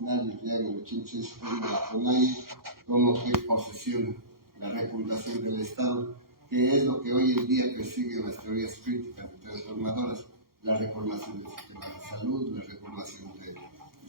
originarios ya en el 86 con la CONAIE, como que posesiona la refundación del Estado, que es lo que hoy en día persigue las teorías críticas y transformadoras, la reformación del sistema de salud, la reformación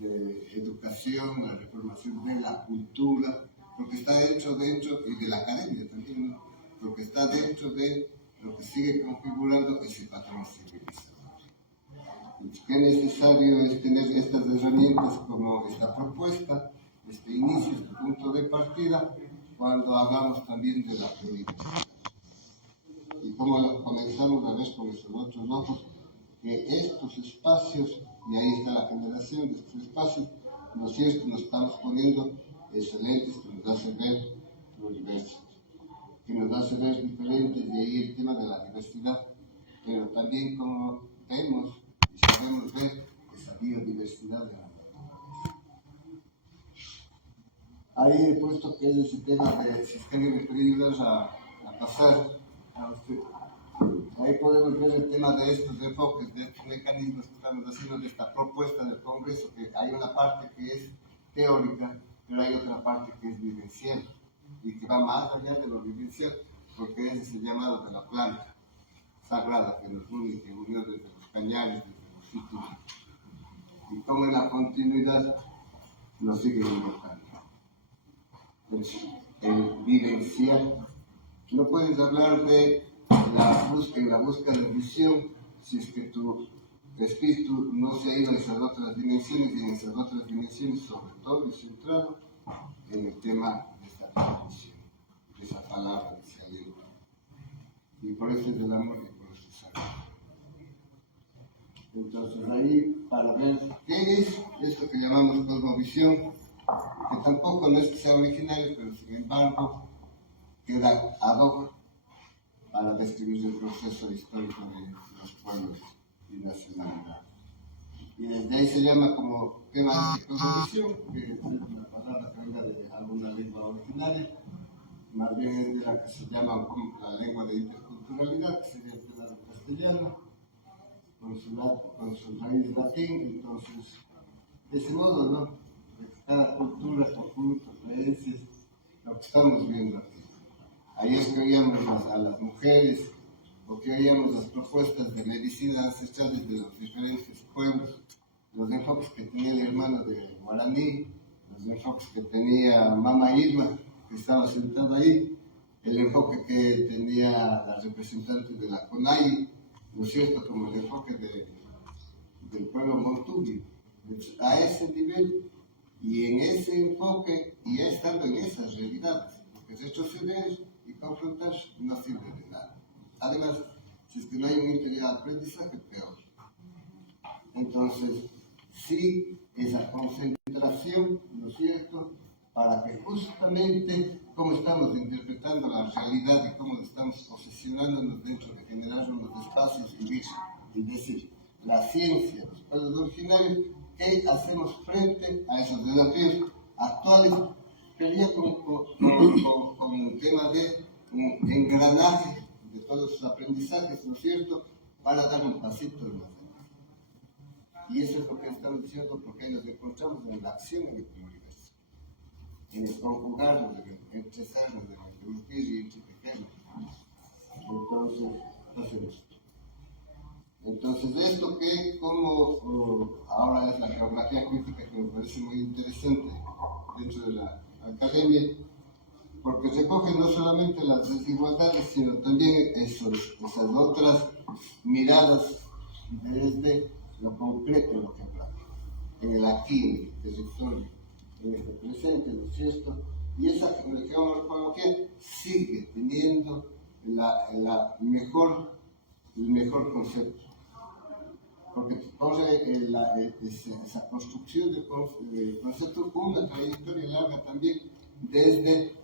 de educación, la reformación de la cultura, porque está dentro, y de la academia también, ¿no? Porque está dentro de lo que sigue configurando ese patrón civilizador. Qué necesario es tener estas herramientas como esta propuesta, este inicio, este punto de partida, cuando hablamos también de la pluriversidad. Y como comenzamos a ver con estos otros ojos, que estos espacios, y ahí está la generación de estos espacios, ¿no es cierto?, nos estamos poniendo excelentes, que nos hace ver pluriversos, que nos hace ver diferentes, de ahí el tema de la diversidad, pero también como vemos y sabemos ver esa biodiversidad de la naturaleza. Ahí he puesto que es ese tema de sistemas de peligros a pasar a usted. Ahí podemos ver el tema de estos enfoques, de estos mecanismos que estamos haciendo, de esta propuesta del Congreso, que hay una parte que es teórica, pero hay otra parte que es vivencial, y que va más allá de lo vivencial, porque ese es el llamado de la planta sagrada que nos une, que unió desde los cañares, desde los sitios, y como en la continuidad nos sigue invocando. Entonces, el vivencial, no puedes hablar de la búsqueda de visión si es que tu espíritu no se ha ido a esas otras dimensiones, y en esas otras dimensiones sobre todo y centrado en el tema de esta reflexión, de esa palabra, de ese aliento. Y por eso es el amor y por eso es algo. Entonces ahí, para ver qué es esto que llamamos cosmovisión, que tampoco no es que sea originario, pero sin embargo queda ad hoc para describir el proceso histórico de los pueblos y nacionalidades. Y desde ahí se llama como tema de cosmovisión, que es una palabra que venga de alguna lengua originaria, más bien es de la que se llama como la lengua de interculturalidad, que sería el tema del castellano, con su raíz latín. Entonces, de ese modo, ¿no?, de cada cultura, conjunto, creencias, lo que estamos viendo aquí. Ahí es que oíamos a las mujeres, o que oíamos las propuestas de medicina ancestrales de los diferentes pueblos, los enfoques que tenía el hermano de Guaraní, los enfoques que tenía Mama Irma, que estaba sentada ahí, el enfoque que tenía la representante de la CONAIE, ¿no es cierto?, como el enfoque del pueblo montubi, a ese nivel, y en ese enfoque, y ya estando en esas realidades, porque retroceder y confrontar no sirve de nada. Además, si es que no hay un interior de aprendizaje, peor. Entonces, sí, esa concentración, ¿no es cierto?, para que justamente cómo estamos interpretando la realidad y cómo estamos posicionándonos dentro de generar unos espacios vivir, es decir, la ciencia, los pueblos originarios, ¿qué hacemos frente a esos desafíos actuales? Pero ya con un tema de un engranaje de todos los aprendizajes, ¿no es cierto?, para dar un pasito en la vida. Y eso es lo que estamos diciendo, porque nos encontramos en la acción en el universo, en el conjugarnos, en el entresarnos, en el interrumpir y interpequeños. Entonces, hacemos. Entonces, esto que como ahora es la geografía crítica, que me parece muy interesante dentro de la academia, porque recoge no solamente las desigualdades, sino también esas otras miradas desde lo concreto, lo que hablamos, en el aquí, en el territorio, en el presente, ¿no es cierto? Y esa geomorfología sigue teniendo el mejor concepto, porque corre esa construcción del concepto con una trayectoria larga también, desde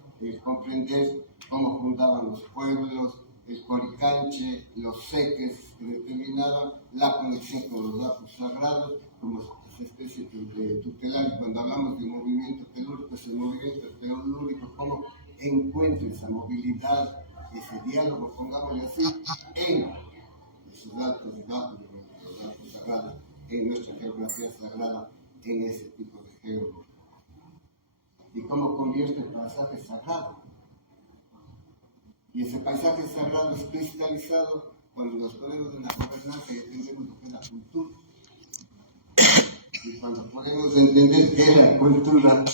comprender cómo fundaban los pueblos, el coricanche, los seques que determinaban la conexión con los datos sagrados, como esa especie de tutelar. Y cuando hablamos de movimiento telúrico, es el movimiento telúrico, cómo encuentra esa movilidad, ese diálogo, pongámosle así, en esos datos bajos, los datos sagrados, en nuestra geografía sagrada, en ese tipo de geología y cómo convierte el paisaje sagrado. Y ese paisaje sagrado es cristalizado cuando nos ponemos en la gobernanza y entendemos lo que es la cultura. Y cuando podemos entender que la cultura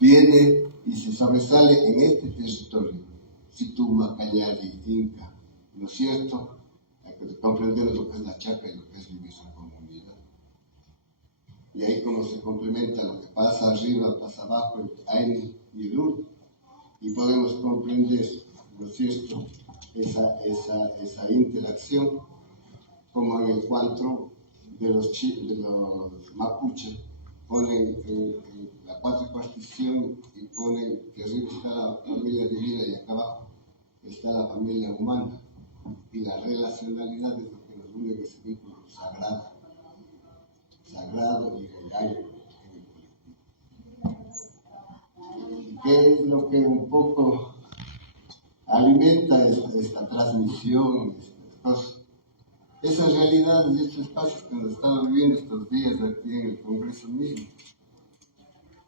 viene y se sobresale en este territorio, Situma, Cañari, Inca, ¿no es cierto? Hay que comprender lo que es la chaca y lo que es vivir en comunidad. Y ahí como se complementa lo que pasa arriba, pasa abajo, el Aini y el Ur, y podemos comprender, ¿no es cierto?, esa interacción, como en el cuantro de los mapuches ponen en la cuatripartición y ponen que arriba está la familia divina y acá abajo está la familia humana, y la relacionalidad es lo que nos une en ese vínculo sagrado y gregario en el colectivo. ¿Qué es lo que un poco alimenta esta transmisión, estas cosas? Esas realidades y estos espacios que nos estamos viviendo estos días aquí en el Congreso mismo,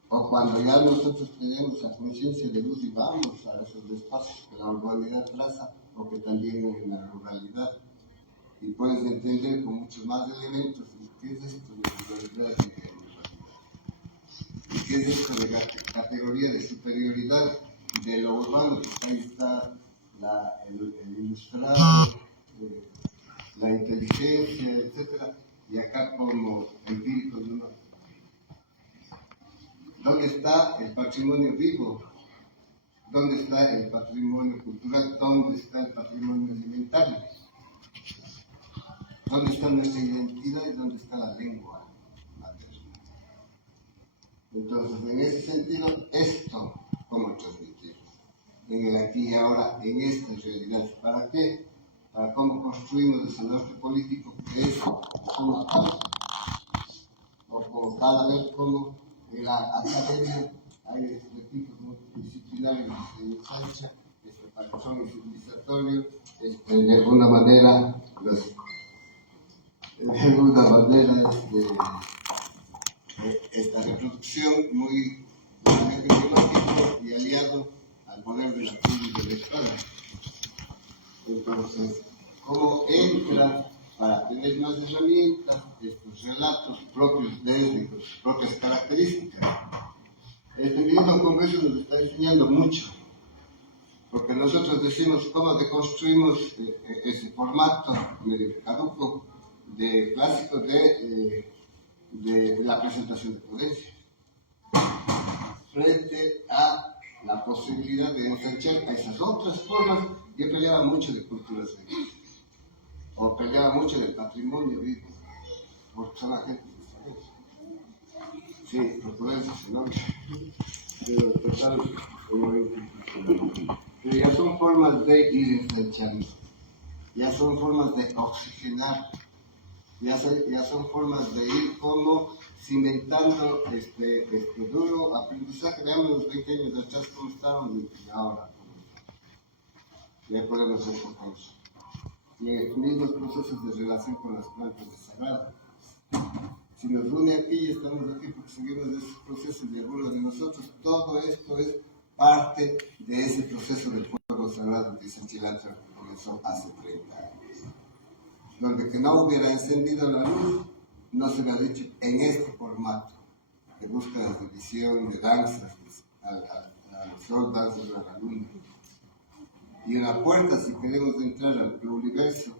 o cuando ya nosotros tenemos la conciencia de luz y vamos a esos espacios que la urbanidad traza, o que también en la ruralidad, y puedes entender con muchos más elementos qué es esto de ruralidad y de urbanidad, y qué es esto de la categoría de superioridad de lo urbano, porque ahí está el ilustrado, la inteligencia, etc. Y acá como empíricos, ¿no? ¿Dónde está el patrimonio vivo? ¿Dónde está el patrimonio cultural? ¿Dónde está el patrimonio alimentario? ¿Dónde está nuestra identidad y dónde está la lengua materna? Entonces, en ese sentido, esto, ¿cómo transmitirlo? En el aquí y ahora, en esta realidad. ¿Para qué? Para cómo construimos desarrollo político, que es como tal, o como cada vez como en la academia hay estos equipos multidisciplinarios de enseñanza, son civilizatorios, de alguna manera, esta reproducción muy tecnológico y aliado al poder de la pública de la escuela. Entonces, ¿cómo entra para tener más herramientas estos relatos propios de sus propias características? Este mismo congreso nos está enseñando mucho, porque nosotros decimos cómo deconstruimos ese formato medio caduco de clásico de la presentación de ponencias, frente a la posibilidad de ensanchar a esas otras formas. Yo peleaba mucho de culturas vivas, o peleaba mucho del patrimonio vivo, porque son agentes de saber. Sí, los poderes económicos, pero ya son formas de ir ensanchando, ya son formas de oxigenar, ya son formas de ir como cimentando este duro aprendizaje. Veamos los 20 años de atrás cómo estaban y ahora. Ya podemos enfocarnos. Y mismos procesos de relación con las plantas de sagrado. Si nos une aquí y estamos aquí porque seguimos esos procesos de algunos de nosotros, todo esto es parte de ese proceso del fuego sagrado que Sanchilatra comenzó hace 30 años. Donde que no hubiera encendido la luz, no se me ha dicho en este formato, que busca la división de danzas, al sol, danzas a la luna. Y una puerta, si queremos entrar al universo,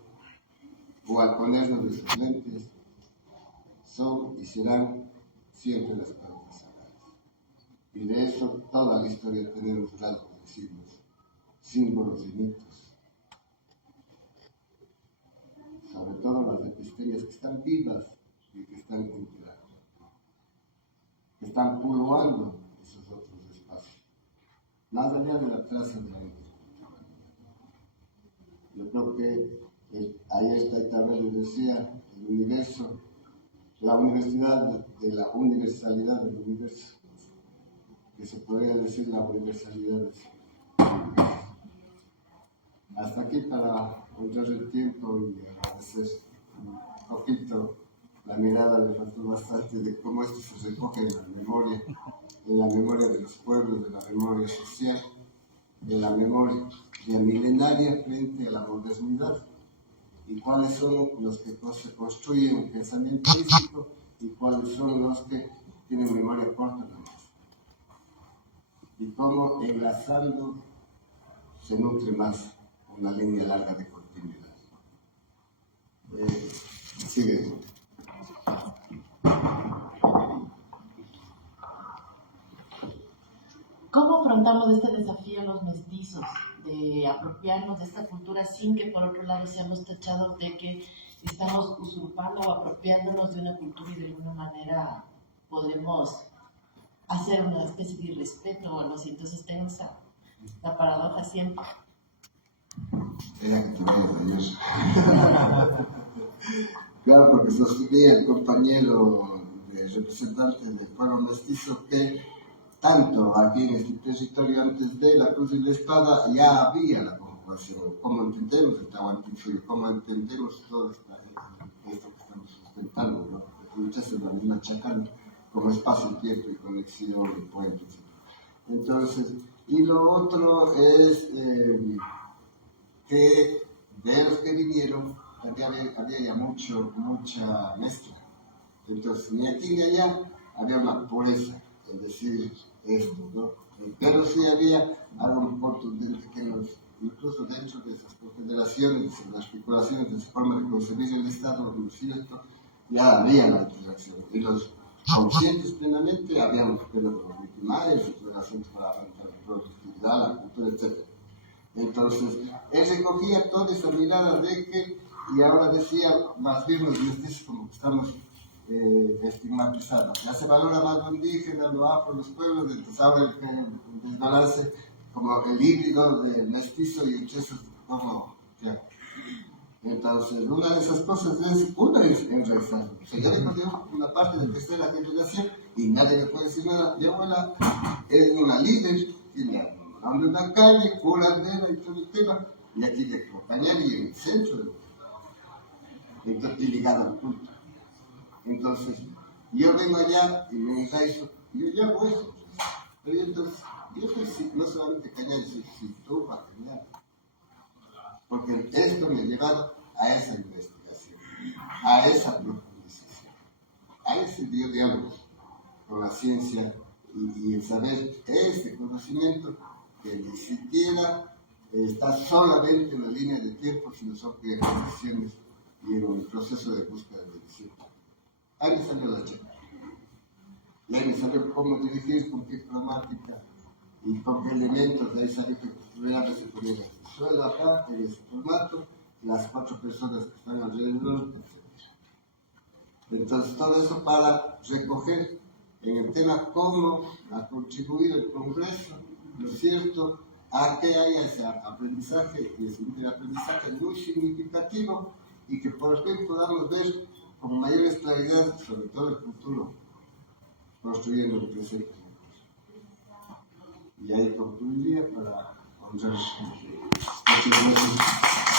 o al ponernos de sus lentes, son y serán siempre las plantas sagradas. Y de eso toda la historia tenemos rasgos de signos, símbolos y mitos. Sobre todo las episterias que están vivas y que están enterando, que están pululando esos otros espacios, más allá de la trascendencia. Yo creo que ahí está Itabel decía, el universo, la universidad de la universalidad del universo, que se podría decir la universalidad del universo. Hasta aquí para honrar el tiempo y agradecer un poquito la la mirada le faltó bastante de cómo esto se recoge en la memoria de los pueblos, de la memoria social, de la memoria milenaria frente a la modernidad, y cuáles son los que se construyen un pensamiento físico y cuáles son los que tienen memoria corta nomás. Y cómo enlazando se nutre más una línea larga de continuidad. Sigue. ¿Cómo afrontamos este desafío los mestizos de apropiarnos de esta cultura sin que por otro lado seamos tachados de que estamos usurpando o apropiándonos de una cultura y de alguna manera podemos hacer una especie de irrespeto o algo así? Entonces tengo la paradoja siempre. Era que te vayas a Claro, porque sostenía el compañero de representante del pueblo mestizo que tanto aquí en este territorio antes de la Cruz y la Espada ya había la conjugación. ¿Cómo entendemos el Tahuantinsuyo? ¿Cómo entendemos todo esto que estamos sustentando? ¿No? Muchas de la misma Chacán como espacio, tiempo y conexión y puentes. Entonces, y lo otro es que de los que vinieron había ya mucha mezcla. Entonces, ni aquí ni allá había una pureza, es decir, esto, ¿no? Pero sí había algo muy contundente que incluso dentro de esas confederaciones, en las articulaciones de esa forma de concebir el Estado, ¿no es cierto? Ya había la interacción. Y los conscientes plenamente habíamos que los victimarios, las relaciones para la productividad, la cultura, etc. Entonces, él recogía toda esa mirada de que, y ahora decía, más bien los mestizos como que estamos estigmatizados. Ya se valora más lo indígena, lo afro, los pueblos, entonces ahora el balance como el híbrido del mestizo y entonces como, ya. Entonces, una de esas cosas es enraizar. O sea, ya le digo una parte de tercera generación y nadie le puede decir nada. Mi abuela es una líder, tiene nombre de una calle, curandera y todo el tema, y aquí de acompañar y en el centro, entonces, y ligado al culto. Entonces, yo vengo allá y me enraizo, yo ya voy, pero entonces, yo soy no solamente cañar, sino todo para cañar. Porque esto me ha llevado a esa investigación, a esa profundización, a ese diálogo con la ciencia y el saber este conocimiento que ni siquiera está solamente en la línea de tiempo, sino son creaciones y en el proceso de búsqueda de edición. Ahí me salió la chica. Y ahí me salió cómo dirigir, con qué cromática y con qué elementos. De ahí salió que realmente se ponía el suelo acá, en ese formato, las 4 personas que están alrededor, etc. Entonces, todo eso para recoger en el tema cómo ha contribuido el Congreso, ¿no es cierto?, a que haya ese aprendizaje, y ese aprendizaje muy significativo, y que por fin podamos ver con mayor claridad, sobre todo el futuro, construyendo el presente. Y ahí concluiría para honrar. Muchas gracias.